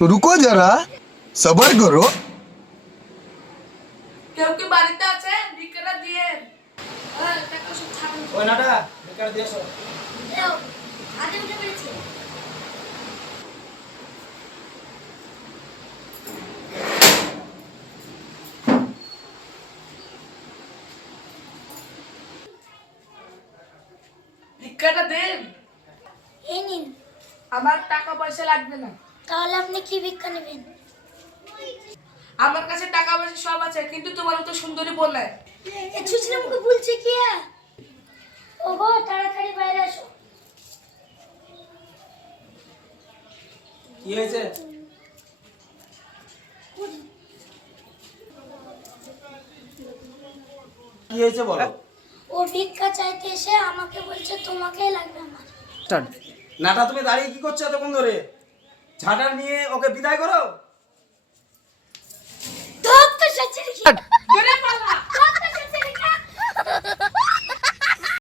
রুকো যারা সবার করো কেউ কি বাড়িতে আছে? ভিক্ষাটা দিয়ে। ওই নাটা ভিক্ষাটা দিয়েছ ভিক্ষাটা দেন। এই নিন। আমার টাকা পয়সা লাগবে না। তাহলে আপনি কি ভিক্ষা নেবেন? আমার কাছে টাকা পয়সা সব আছে কিন্তু তোমার মতো সুন্দরী বোন নাই। এ ছুচরে মুখে বলছে কি ওগো তাড়াতাড়ি বাইরে আসো। কি হয়েছে? কি হয়েছে বলো? ও ভিক্ষা চাইতে এসে আমাকে বলছে তোমাকেই লাগবে আমার। নাটা তুমি দাঁড়িয়ে কি করছ এতক্ষণ ধরে? ঝাঁটার নিয়ে ওকে বিদায় করো? ধপ তো সচিন